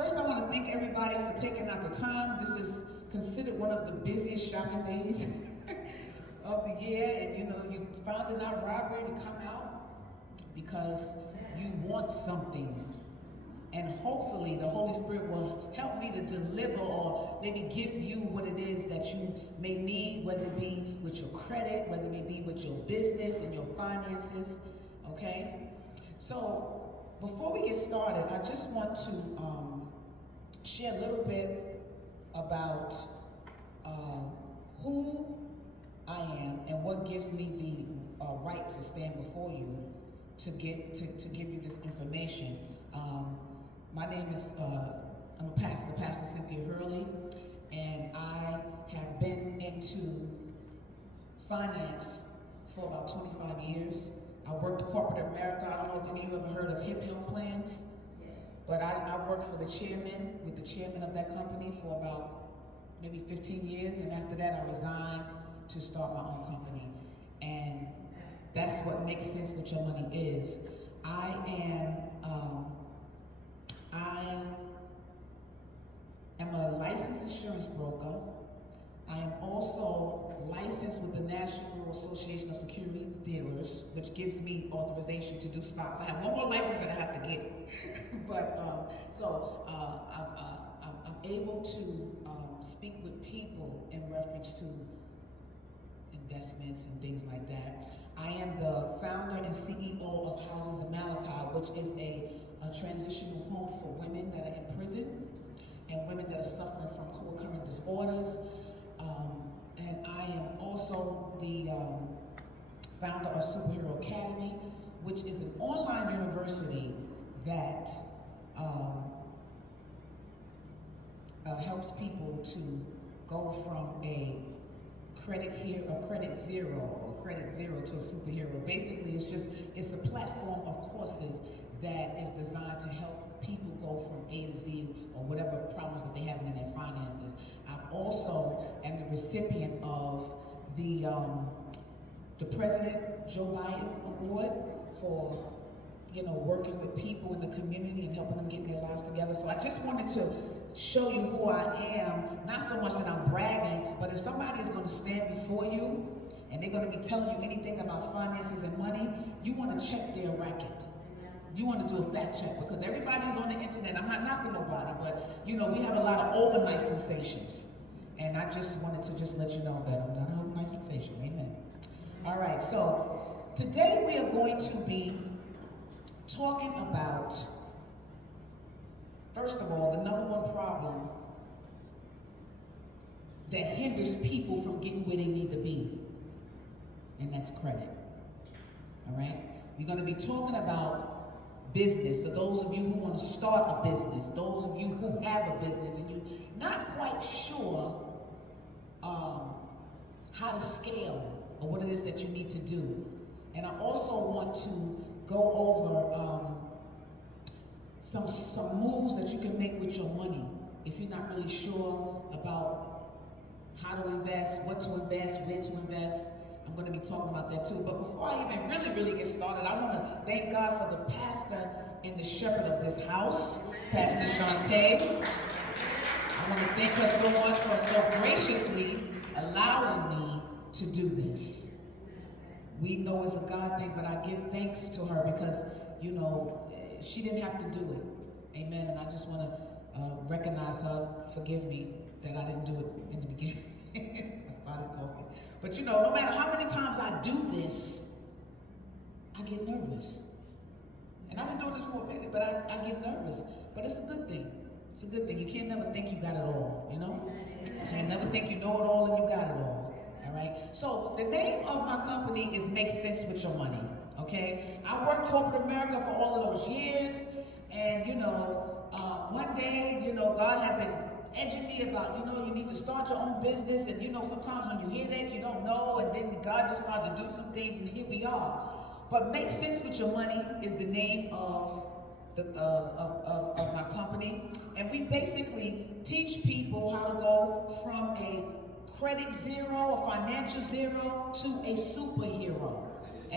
First, I want to thank everybody for taking out the time. This is considered one of the busiest shopping days of the year, and you found it not robbery to come out because you want something. And hopefully the Holy Spirit will help me to deliver or maybe give you what it is that you may need, whether it be with your credit, whether it may be with your business and your finances, okay? So before we get started, I just want to share a little bit about who I am and what gives me the right to stand before you to give you this information. My name is, I'm a pastor, Pastor Cynthia Hurley, and I have been into finance for about 25 years. I worked corporate America. I don't know if any of you ever heard of HIP Health Plans, but I worked for the chairman, with the chairman of that company for about maybe 15 years, and after that I resigned to start my own company. And that's what Makes Sense With Your Money is. I am a licensed insurance broker. I am also licensed with the National Association of Security Dealers, which gives me authorization to do stocks. I have one more license that I have to get. But I'm able to speak with people in reference to investments and things like that. I am the founder and CEO of Houses of Malachi, which is a transitional home for women that are in prison and women that are suffering from co-occurring disorders. And I am also the founder of Superhero Academy, which is an online university that helps people to go from a credit zero to a superhero. Basically, it's a platform of courses that is designed to help people go from A to Z or whatever problems that they have in their finances. I've also am the recipient of the President Joe Biden Award for working with people in the community and helping them get their lives together. So I just wanted to show you who I am, not so much that I'm bragging, but if somebody is going to stand before you and they're going to be telling you anything about finances and money, you want to check their record. You want to do a fact check, because everybody's on the internet. I'm not knocking nobody, but we have a lot of overnight sensations. And I just wanted to let you know that I'm not an overnight sensation. Amen. All right, so today we are going to be talking about, first of all, the number one problem that hinders people from getting where they need to be, and that's credit. All right? We're going to be talking about business, for those of you who want to start a business, those of you who have a business and you're not quite sure how to scale or what it is that you need to do. And I also want to go over some moves that you can make with your money if you're not really sure about how to invest, what to invest, where to invest. I'm going to be talking about that too. But before I even really get started, I want to thank God for the pastor and the shepherd of this house, Pastor Shantae. I want to thank her so much for so graciously allowing me to do this. We know it's a God thing, but I give thanks to her because, she didn't have to do it. Amen. And I just want to recognize her, forgive me that I didn't do it in the beginning. I started talking. But no matter how many times I do this, I get nervous. And I've been doing this for a minute, but I get nervous. But it's a good thing. It's a good thing. You can't never think you got it all, You can't never think you know it all and you got it all. All right? So the name of my company is Make Sense With Your Money. Okay? I worked corporate America for all of those years. And, one day, God had been edging me about, you need to start your own business, and sometimes when you hear that, you don't know, and then God just started to do some things, and here we are. But Make Sense With Your Money is the name of my company, and we basically teach people how to go from a credit zero, a financial zero, to a superhero.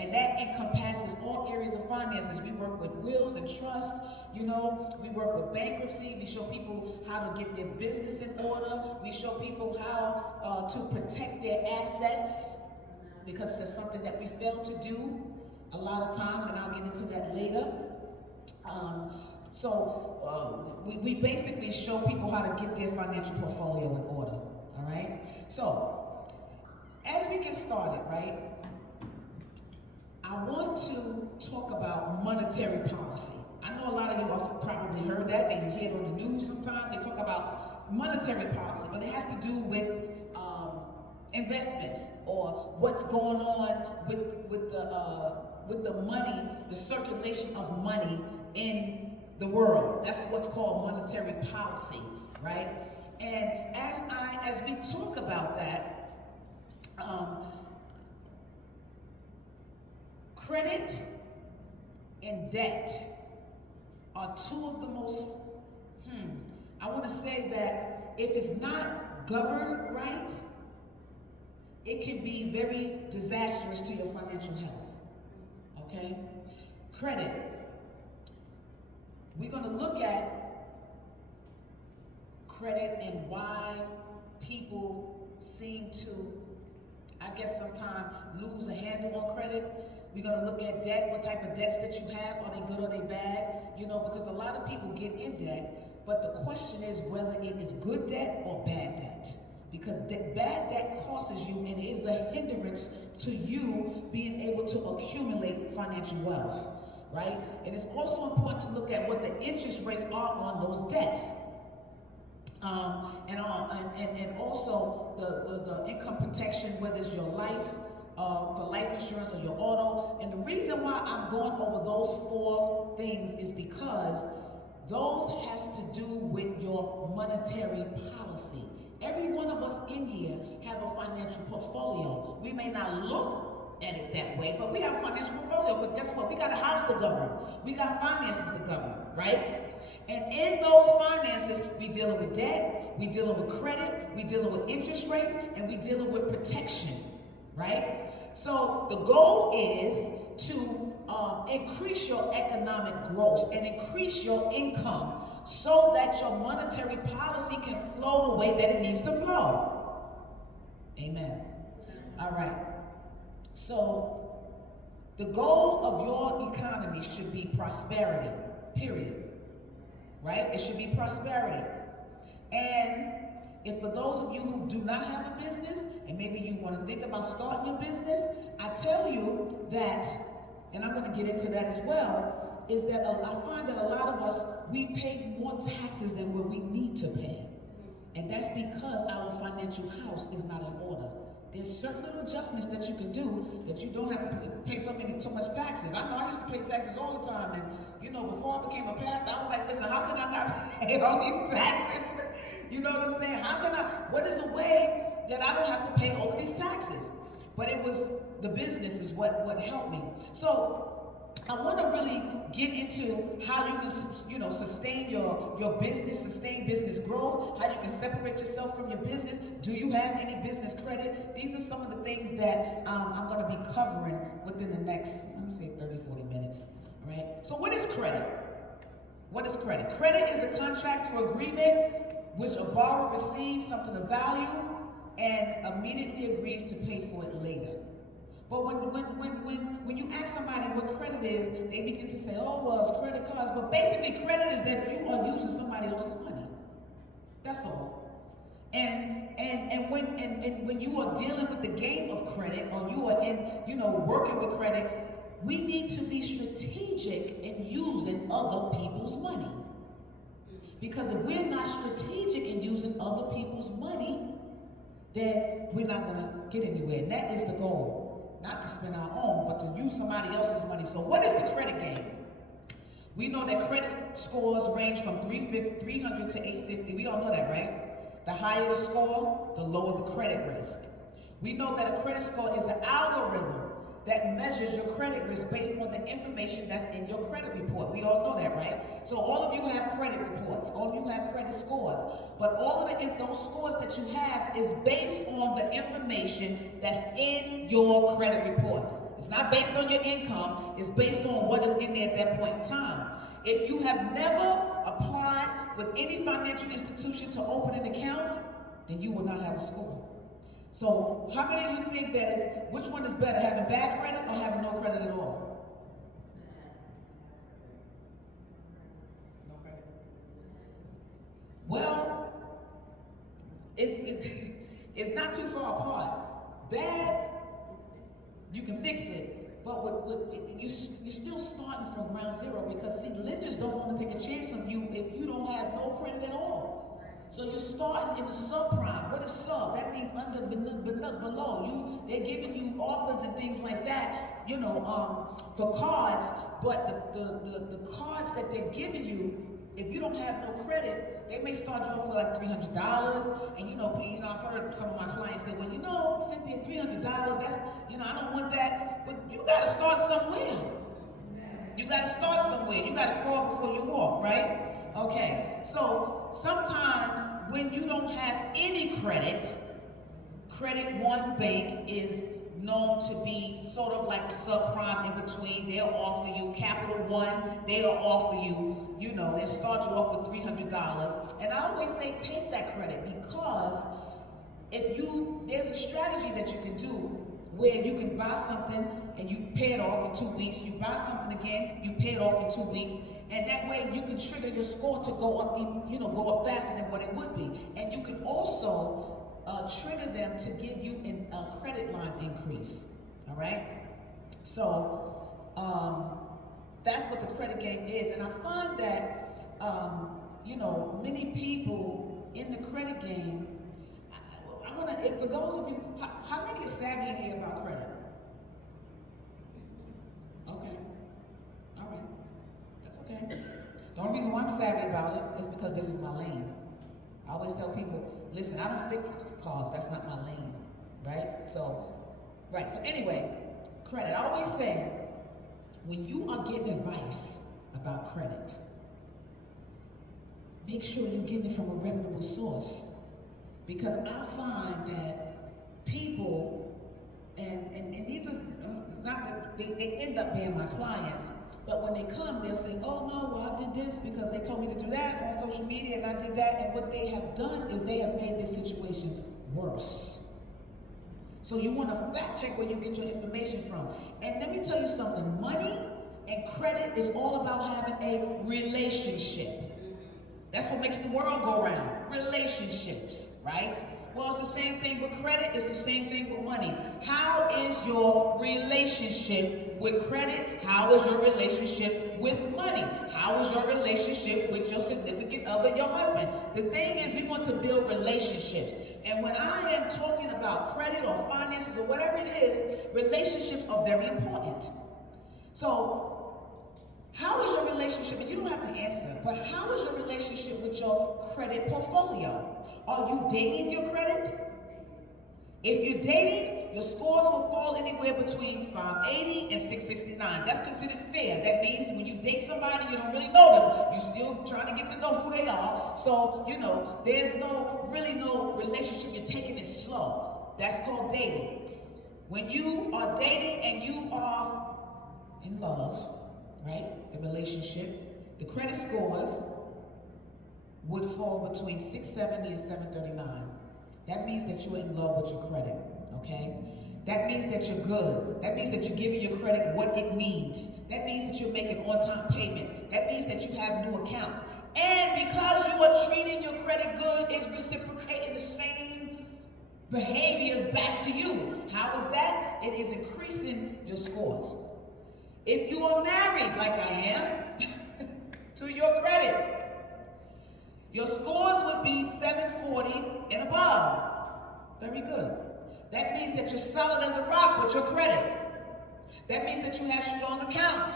And that encompasses all areas of finances. We work with wills and trusts, we work with bankruptcy. We show people how to get their business in order. We show people how to protect their assets, because that's something that we fail to do a lot of times, and I'll get into that later. We basically show people how to get their financial portfolio in order, all right? So, as we get started, right, I want to talk about monetary policy. I know a lot of you have probably heard that, and you hear it on the news sometimes. They talk about monetary policy, but it has to do with investments, or what's going on with the money, the circulation of money in the world. That's what's called monetary policy, right? And as we talk about that, credit and debt are two of the most, I want to say that if it's not governed right, it can be very disastrous to your financial health, okay? Credit. We're going to look at credit and why people seem to, I guess, sometimes lose a handle on credit. We're going to look at debt, what type of debts that you have. Are they good or are they bad? Because a lot of people get in debt, but the question is whether it is good debt or bad debt. Because bad debt costs you, and it is a hindrance to you being able to accumulate financial wealth, right? And it's also important to look at what the interest rates are on those debts. And also the income protection, whether it's your life, for life insurance or your auto. And the reason why I'm going over those four things is because those has to do with your monetary policy. Every one of us in here have a financial portfolio. We may not look at it that way, but we have a financial portfolio, because guess what? We got a house to govern. We got finances to govern, right? And in those finances, we dealing with debt, we dealing with credit, we dealing with interest rates, and we dealing with protection, right? So the goal is to increase your economic growth and increase your income, so that your monetary policy can flow the way that it needs to flow. Amen. All right. So the goal of your economy should be prosperity, period. Right? It should be prosperity. And if for those of you who do not have a business, and maybe you want to think about starting your business, I tell you that, and I'm going to get into that as well, is that I find that a lot of us, we pay more taxes than what we need to pay. And that's because our financial house is not in order. There's certain little adjustments that you can do that you don't have to pay so much taxes. I know I used to pay taxes all the time, and before I became a pastor, I was like, listen, how can I not pay all these taxes? You know what I'm saying? What is a way that I don't have to pay all of these taxes? But it was the business is what helped me. So I want to really get into how you can, sustain your business, sustain business growth, how you can separate yourself from your business. Do you have any business credit? These are some of the things that I'm going to be covering within the next, 30, 40 minutes, all right? So what is credit? What is credit? Credit is a contract or agreement which a borrower receives something of value and immediately agrees to pay for it later. But when you ask somebody what credit is, they begin to say, oh, well, it's credit cards. But basically, credit is that you are using somebody else's money. That's all. And when you are dealing with the game of credit, or you are working with credit, we need to be strategic in using other people's money. Because if we're not strategic in using other people's money, then we're not going to get anywhere. And that is the goal. Not to spend our own, but to use somebody else's money. So what is the credit game? We know that credit scores range from 300 to 850. We all know that, right? The higher the score, the lower the credit risk. We know that a credit score is an algorithm that measures your credit risk based on the information that's in your credit report. We all know that, right? So all of you have credit reports. All of you have credit scores. But all of those scores that you have is based on the information that's in your credit report. It's not based on your income. It's based on what is in there at that point in time. If you have never applied with any financial institution to open an account, then you will not have a score. So how many of you think that which one is better, having bad credit or having no credit at all? No credit. Well, it's not too far apart. Bad, you can fix it, but you're still starting from ground zero, because see, lenders don't want to take a chance on you if you don't have no credit at all. So you're starting in the subprime. What is sub? That means under, below. They're giving you offers and things like that, for cards. But the cards that they're giving you, if you don't have no credit, they may start you off with like $300. And I've heard some of my clients say, well, Cynthia, $300. That's, I don't want that. But you got to start somewhere. You got to start somewhere. You got to crawl before you walk, right? Okay, so sometimes when you don't have any credit, Credit One Bank is known to be sort of like a subprime in between. They'll offer you Capital One, they'll offer you, they'll start you off with $300. And I always say take that credit, because there's a strategy that you can do where you can buy something and you pay it off in 2 weeks. You buy something again, you pay it off in 2 weeks. And that way you can trigger your score to go up, go up faster than what it would be. And you can also trigger them to give you a credit line increase. All right? So that's what the credit game is. And I find that, many people in the credit game, I want to, for those of you, how many are savvy in here about credit? Okay. All right. That's okay. The only reason why I'm savvy about it is because this is my lane. I always tell people, listen, I don't fix cars. That's not my lane. Right? So anyway, credit. I always say, when you are getting advice about credit, make sure you're getting it from a reputable source. Because I find that people, and these are not that they end up being my clients, but when they come, they'll say, oh no, well I did this because they told me to do that on social media and I did that. And what they have done is they have made their situations worse. So you want to fact check where you get your information from. And let me tell you something, money and credit is all about having a relationship. That's what makes the world go round. Relationships, right? Well, it's the same thing with credit. It's the same thing with money. How is your relationship with credit? How is your relationship with money? How is your relationship with your significant other, your husband? The thing is, we want to build relationships. And when I am talking about credit or finances or whatever it is, relationships are very important. So, how is your relationship, and you don't have to answer, but how is your relationship with your credit portfolio? Are you dating your credit? If you're dating, your scores will fall anywhere between 580 and 669. That's considered fair. That means when you date somebody, you don't really know them. You're still trying to get to know who they are. So, there's really no relationship. You're taking it slow. That's called dating. When you are dating and you are in love, right, the relationship, the credit scores would fall between 670 and 739. That means that you're in love with your credit, okay? That means that you're good. That means that you're giving your credit what it needs. That means that you're making on-time payments. That means that you have new accounts. And because you are treating your credit good, it's reciprocating the same behaviors back to you. How is that? It is increasing your scores. If you are married, like I am, to your credit, your scores would be 740 and above. Very good. That means that you're solid as a rock with your credit. That means that you have strong accounts.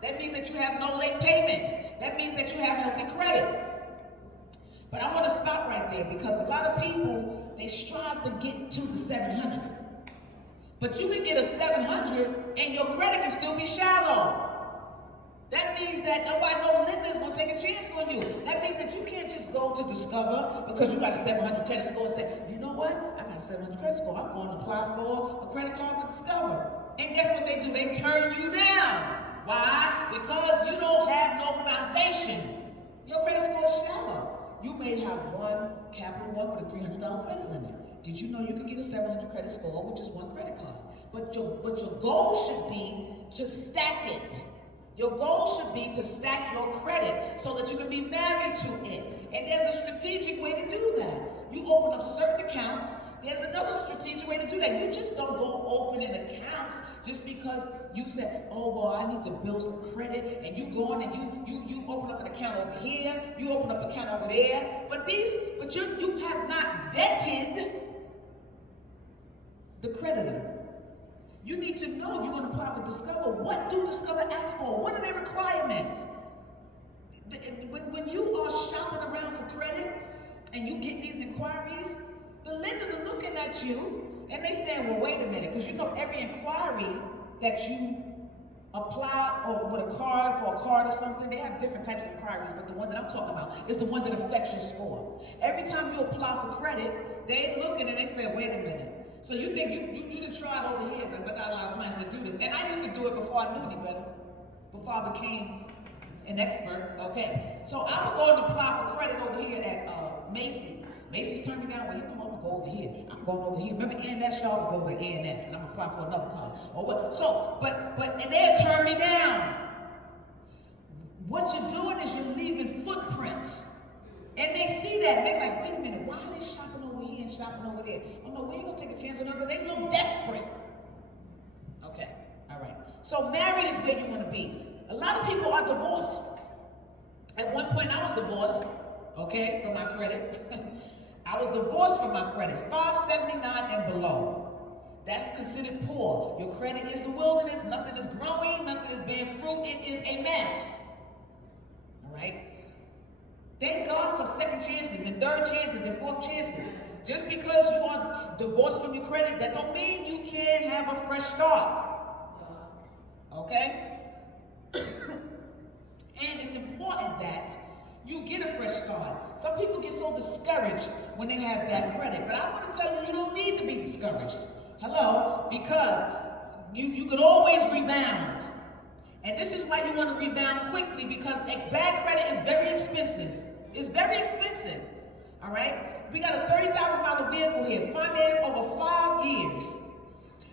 That means that you have no late payments. That means that you have healthy credit. But I want to stop right there, because a lot of people, they strive to get to the 700. But you can get a 700 and your credit can still be shallow. That means that no lender is going to take a chance on you. That means that you can't just go to Discover because you got a 700 credit score and say, you know what? I got a 700 credit score. I'm going to apply for a credit card with Discover. And guess what they do? They turn you down. Why? Because you don't have no foundation. Your credit score is shallow. You may have one Capital One with a $300 credit limit. Did you know you could get a 700 credit score with just one credit card? But your goal should be to stack it. Your goal should be to stack your credit so that you can be married to it. And there's a strategic way to do that. You open up certain accounts. There's another strategic way to do that. You just don't go opening accounts just because you said, oh, well, I need to build some credit, and you go on and you open up an account over here, you open up an account over there, but you have not vetted the creditor. You need to know if you're going to apply for Discover, what do Discover ask for? What are their requirements? When you are shopping around for credit and you get these inquiries, the lenders are looking at you and they saying, well, wait a minute, because you know every inquiry that you apply or with a card for a card or something, they have different types of inquiries, but the one that I'm talking about is the one that affects your score. Every time you apply for credit, they looking and they say, wait a minute. So you think you didn't try it over here, because I got a lot of clients that do this. And I used to do it before I knew any better, before I became an expert, okay? So I would go and apply for credit over here at Macy's. Macy's turned me down. Well, you know, I'm gonna go over here. I'm going over here. Remember A&S, y'all would go over to A&S, and I'm gonna apply for another card. Or what? So, and they'd turn me down. What you're doing is you're leaving footprints. And they see that, and they're like, wait a minute, why are they shopping over here and shopping over there? Oh no, we ain't gonna take a chance on them because they look desperate. Okay, all right. So married is where you wanna be. A lot of people are divorced. At one point I was divorced, okay, for my credit. I was divorced for my credit, 579 and below. That's considered poor. Your credit is a wilderness, nothing is growing, nothing is bearing fruit, it is a mess. All right? Thank God for second chances and third chances and fourth chances. Just because you are divorced from your credit, that don't mean you can't have a fresh start. Okay? And it's important that you get a fresh start. Some people get so discouraged when they have bad credit, but I want to tell you, you don't need to be discouraged. Hello? Because you can always rebound. And this is why you want to rebound quickly, because bad credit is very expensive. It's very expensive. All right? We got a $30,000 vehicle here, financed over 5 years.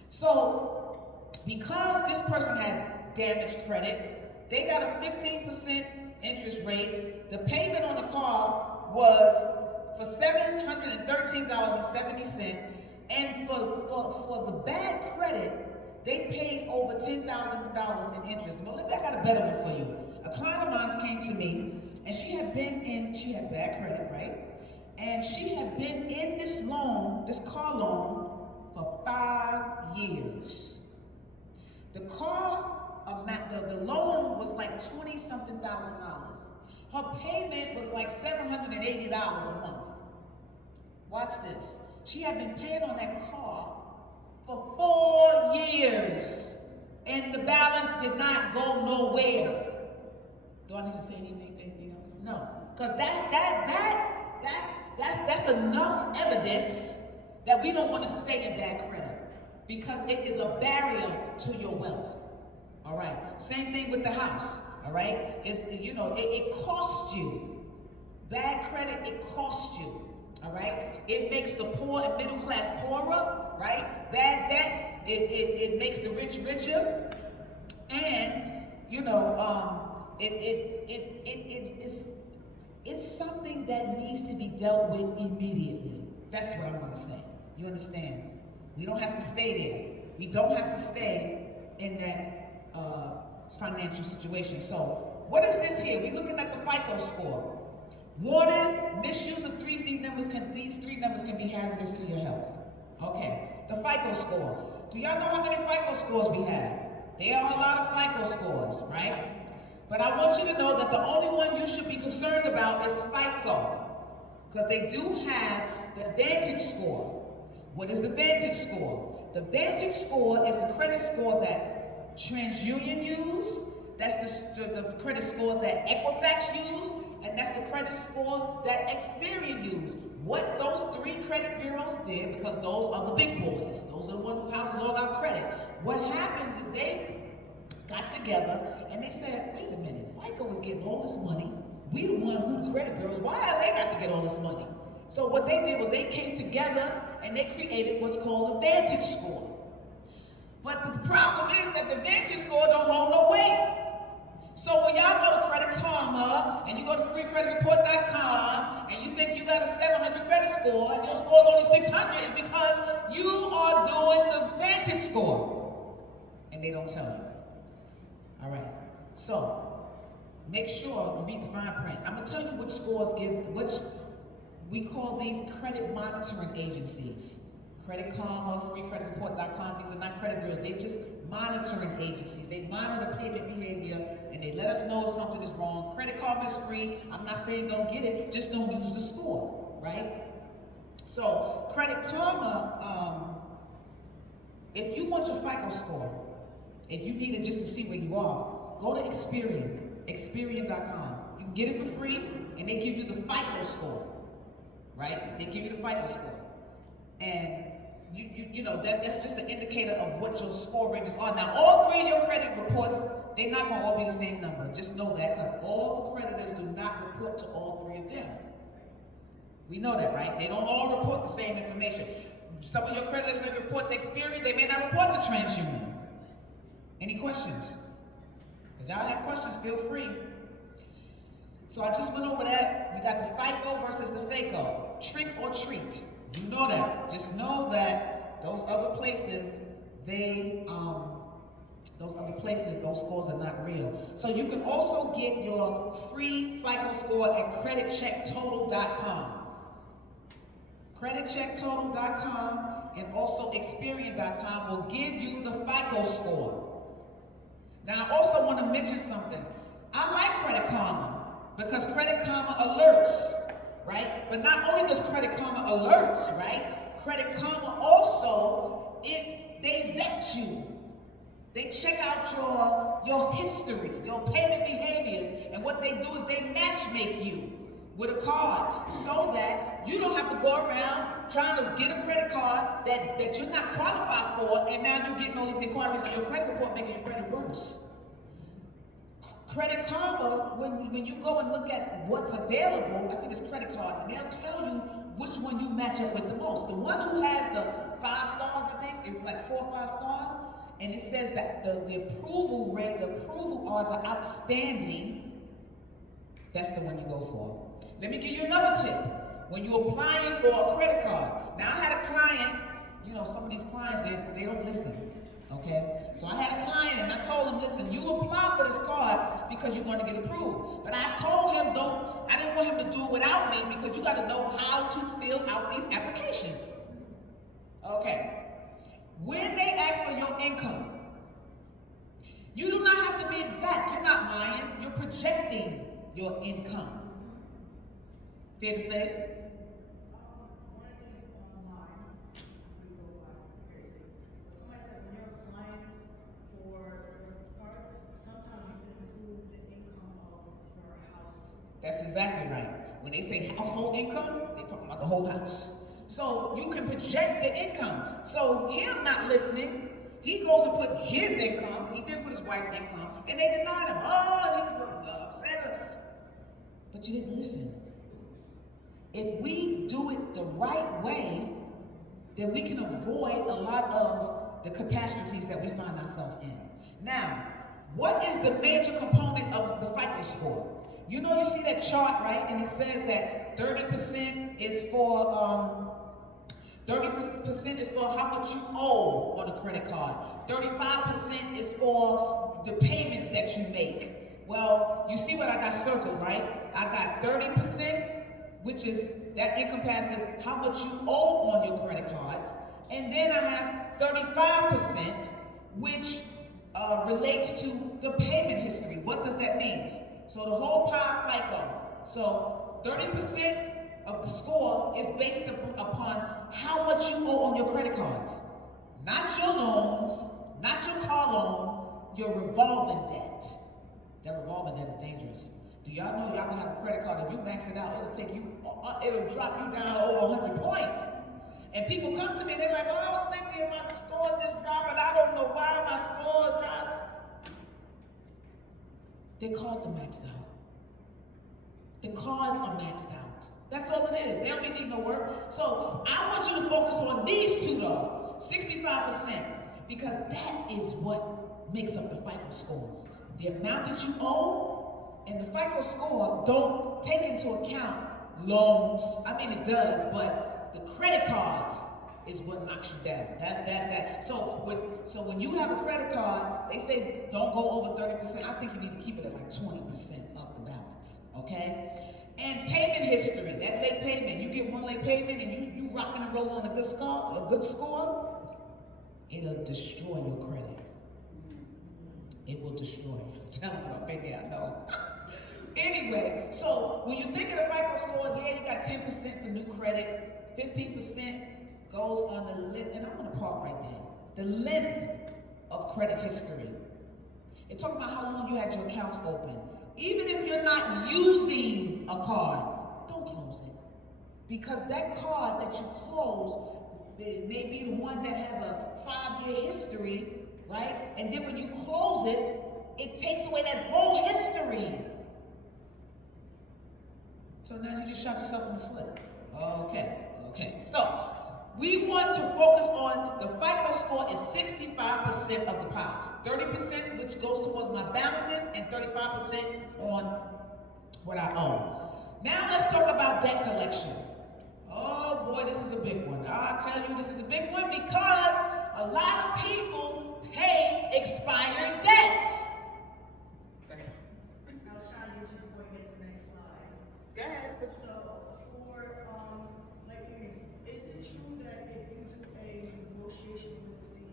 So, because this person had damaged credit, they got a 15% interest rate. The payment on the car was for $713.70. And for the bad credit, they paid over $10,000 in interest. Well, I got a better one for you. A client of mine came to me, and she had bad credit, right? And she had been in this car loan, for 5 years. The loan was like $20-something thousand. Her payment was like $780 a month. Watch this. She had been paying on that car for 4 years, and the balance did not go nowhere. Do I need to say anything else? No, because that's enough evidence that we don't want to stay in bad credit, because it is a barrier to your wealth. All right. Same thing with the house. All right. It costs you. Bad credit, it costs you. All right. It makes the poor and middle class poorer. Right. Bad debt, it makes the rich richer, and it's something that needs to be dealt with immediately. That's what I'm going to say. You understand? We don't have to stay there. We don't have to stay in that financial situation. So, what is this here? We're looking at the FICO score. Warning: misuse of these three numbers can be hazardous to your health. Okay, the FICO score. Do y'all know how many FICO scores we have? There are a lot of FICO scores, right? But I want you to know that the only one you should be concerned about is FICO, because they do have the Vantage score. What is the Vantage score? The Vantage score is the credit score that TransUnion use, that's the credit score that Equifax use, and that's the credit score that Experian use. What those 3 credit bureaus did, because those are the big boys, those are the ones who houses all our credit. What happens is they got together and they said, wait a minute, FICO is getting all this money. We the one who the credit bureaus, why are they got to get all this money? So what they did was they came together and they created what's called a Vantage Score. But the problem is that the Vantage Score don't hold no weight. So when y'all go to Credit Karma and you go to freecreditreport.com and you think you got a 700 credit score and your score is only 600, it's because you are doing the Vantage Score. And they don't tell you. All right. So make sure you read the fine print. I'm going to tell you which scores which we call these credit monitoring agencies. Credit Karma, freecreditreport.com, these are not credit bureaus, they're just monitoring agencies. They monitor payment behavior and they let us know if something is wrong. Credit Karma is free. I'm not saying don't get it, just don't use the score, right? So Credit Karma, if you want your FICO score, if you need it just to see where you are, go to Experian, Experian.com. You can get it for free and they give you the FICO score, right? They give you the FICO score. And you know, that's just an indicator of what your score ranges are. Now, all 3 of your credit reports, they're not going to all be the same number. Just know that, because all the creditors do not report to all 3 of them. We know that, right? They don't all report the same information. Some of your creditors may report to Experian, they may not report to TransUnion. Any questions? Because y'all have questions, feel free. So I just went over that. We got the FICO versus the FACO. Trick or treat. You know that. Just know that those other places, those scores are not real. So you can also get your free FICO score at creditchecktotal.com. Creditchecktotal.com and also Experian.com will give you the FICO score. Now I also want to mention something. I like Credit Karma because Credit Karma alerts. Right? But not only does Credit Karma alerts, right? Credit Karma also, they vet you. They check out your history, your payment behaviors, and what they do is they match make you with a card so that you don't have to go around trying to get a credit card that you're not qualified for, and now you're getting all these inquiries on your credit report making your credit worse. Credit Karma, when you go and look at what's available, I think it's credit cards, and they'll tell you which one you match up with the most. The one who has the 5 stars, I think, is like 4 or 5 stars, and it says that the approval rate, the approval odds are outstanding. That's the one you go for. Let me give you another tip. When you're applying for a credit card, now I had a client, you know, some of these clients, they don't listen. Okay, so I had a client and I told him, listen, you apply for this card because you're going to get approved. But I told him I didn't want him to do it without me because you got to know how to fill out these applications. Okay, when they ask for your income, you do not have to be exact. You're not lying. You're projecting your income. Fair to say? That's exactly right. When they say household income, they're talking about the whole house. So you can project the income. So him not listening, he goes and put his income, he didn't put his wife's income, and they denied him. Oh, he's upset. But you didn't listen. If we do it the right way, then we can avoid a lot of the catastrophes that we find ourselves in. Now, what is the major component of the FICO score? You know, you see that chart, right? And it says that 30% is for 30% is for how much you owe on a credit card. 35% is for the payments that you make. Well, you see what I got circled, right? I got 30%, which is that encompasses how much you owe on your credit cards, and then I have 35%, which relates to the payment history. What does that mean? So the whole pie of FICO. So 30% of the score is based upon how much you owe on your credit cards. Not your loans, not your car loan, your revolving debt. That revolving debt is dangerous. Do y'all know y'all can have a credit card? If you max it out, it'll drop you down over 100 points. And people come to me, they're like, oh, Cynthia, my score just dropped, and I don't know why my score dropped. Their cards are maxed out. The cards are maxed out. That's all it is. They don't need no work. So I want you to focus on these two though, 65%, because that is what makes up the FICO score. The amount that you owe and the FICO score don't take into account loans. I mean, it does, but the credit cards is what knocks you down. So when you have a credit card, they say don't go over 30%. I think you need to keep it at like 20% of the balance, okay? And payment history, that late payment. You get one late payment and you rocking and rolling on a good score, it'll destroy your credit. It will destroy you. I'm telling you, baby, I know. Anyway, so when you think of the FICO score, yeah, you got 10% for new credit, 15% goes on the length, and I'm gonna park right there. The length of credit history. It talks about how long you had your accounts open. Even if you're not using a card, don't close it. Because that card that you close, it may be the one that has a 5-year history, right? And then when you close it, it takes away that whole history. So now you just shot yourself in the foot. Okay. So we want to focus on the FICO score is 65% of the pie. 30% which goes towards my balances and 35% on what I own. Now let's talk about debt collection. Oh boy, this is a big one. I'll tell you this is a big one because a lot of people pay expired debts. I'll try to get you before you get the next slide. Go ahead. So for late payments, is it true that if you do a negotiation with the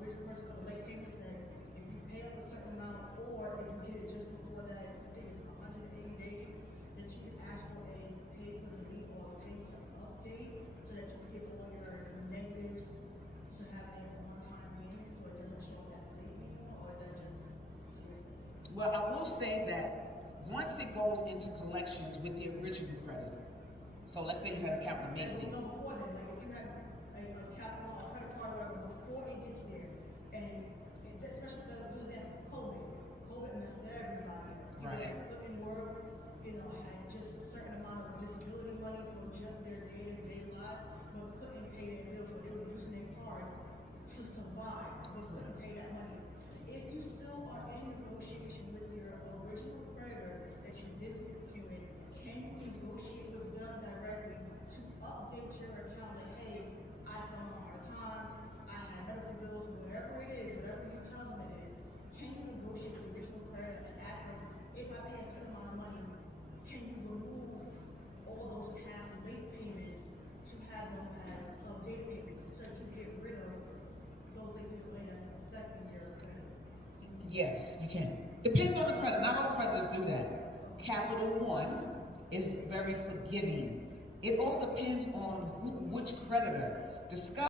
original person for the late payments, that if you pay up a certain amount, or if you get it just before that, I think it's 180 days, that you can ask for a pay for delete or a pay to update, so that you can get all your negatives to have an on-time payment, so it doesn't show up as late anymore, or is that just hearsay? Well, I will say that once it goes into collections with the original creditor, so let's say you had an account with Macy's. No, before then, like if you had a capital, a credit card, or whatever, before it gets there, and especially those in COVID messed everybody up. People Right. that couldn't work, had just a certain amount of disability money for just their day-to-day life, but couldn't pay their bills, but they were using their card to survive, but couldn't pay that money. If you still are in negotiation with your original creditor that you did with, can you negotiate with them directly to update your account? Like, hey, I found my hard times, I have medical bills, whatever it is, whatever you tell them it is. Can you negotiate with the original creditor and ask them, if I pay a certain amount of money, can you remove all those past late payments to have them as update payments, so that you get rid of those late payments money that's affecting your credit? Yes, you can. Depending on the credit. Not all creditors do that. Capital One is very forgiving. It all depends on which creditor. Discover